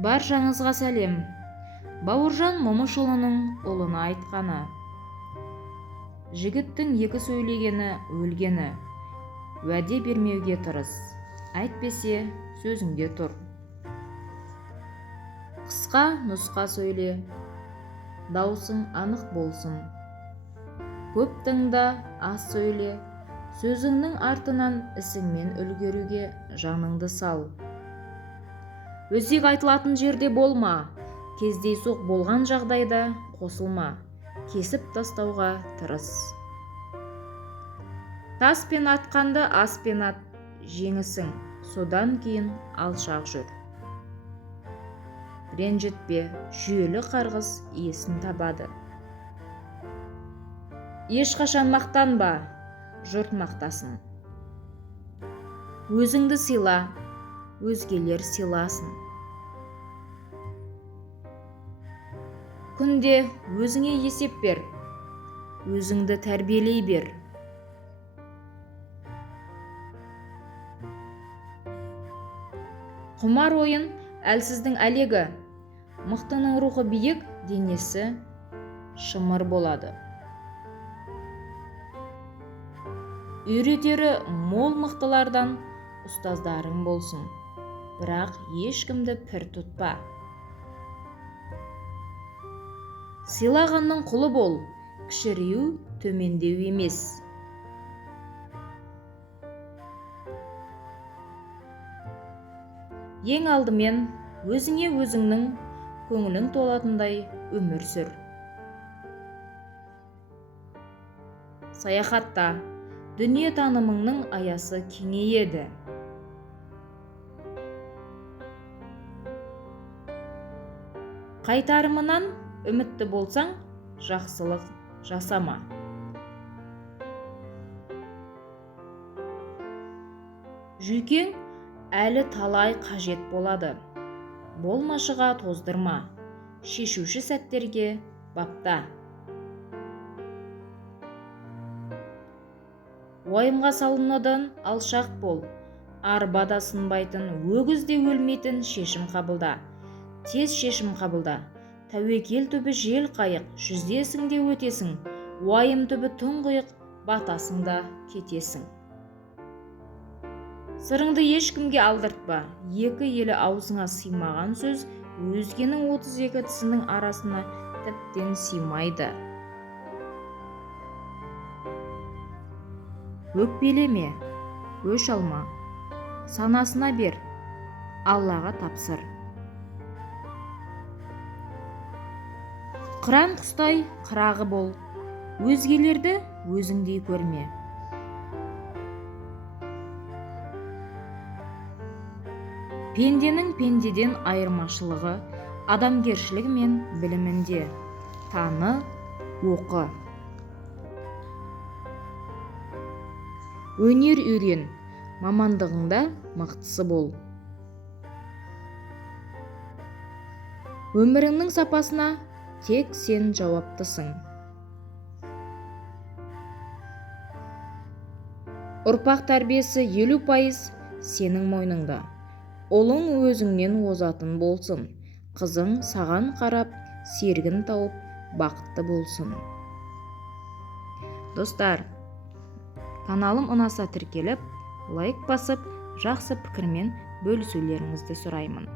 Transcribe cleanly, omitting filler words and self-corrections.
Баршаңызға сәлем. Бауыржан Момышұлының ұлына айтқаны. Жігіттің екі сөйлегені өлгені. Уәде бермеуге тырыс, әйтпесе сөзіңде тұр. Қысқа нұсқа сөйле, даусың анық болсын. Көп тыңда, аз сөйле, сөзіңнің артынан ісіңмен үлгеруге жаныңды сал. Өзек айтылатын жерде болма, кездейсоқ болған жағдайда қосылма, кесіп тастауға тырыс. Таспен атқанды аспен ат, жеңісің, содан кейін алшақ жүр. Ренжітпе, жүйелі қарғыс иесін табады. Ешқашан мақтанба, жұрт мақтасын. Өзіңді сыйла, өзгелер сыйласын. Күнде өзіңе есеп бер, өзіңді тәрбиелей бер. Құмар ойын әлсіздің әлегі, мықтының рухы биік, денесі шымыр болады. Үйретері мол мықтылардан ұстаздарың болсын, бірақ ешкімді пір тұтпа. Сыйлағанның құлы бол, кішіреу төмендеу емес. Ең алдымен өзіңе өзіңнің көңілің толатындай өмір сүр. Саяхатта дүние танымыңның аясы кеңейеді. Қайтарымынан үмітті болсаң, жақсылық жасама. Жүйкең әлі талай қажет болады. Болмашыға тоздырма, шешуші сәттерге бапта. Уайымға салынудан алшақ бол, арбада сынбайтын, өгізде өлмейтін шешім қабылда. Тез шешім қабылда. Тәуекел түбі жел қайық, жүздесің де өтесің. Уайым түбі тұңғиық, батасың да кетесің. Сырыңды ешкімге алдыртпа. Екі елі аузыңа сыймаған сөз өзгенің 32 тісінің арасына тіптен сыймайды. Өкпелеме, өш алма, санасына бер, Аллаға тапсыр. Қыран құстай қырағы бол, өзгелерді өзіңдей көрме. Пенденің пендеден айырмашылығы адамгершілігі мен білімінде. Таны, оқы. Өнер үйрен, мамандығыңда мықтысы бол. Өміріңнің сапасына тек сен жауаптысың. Ұрпақ тәрбиесі 50% сенің мойныңда. Ұлың өзіңнен озатын болсын. Қызың саған қарап, сергін тауып, бақытты болсын. Достар, каналым ұнаса тіркеліп, лайк басып, жақсы пікірмен бөлісулеріңізді сұраймын.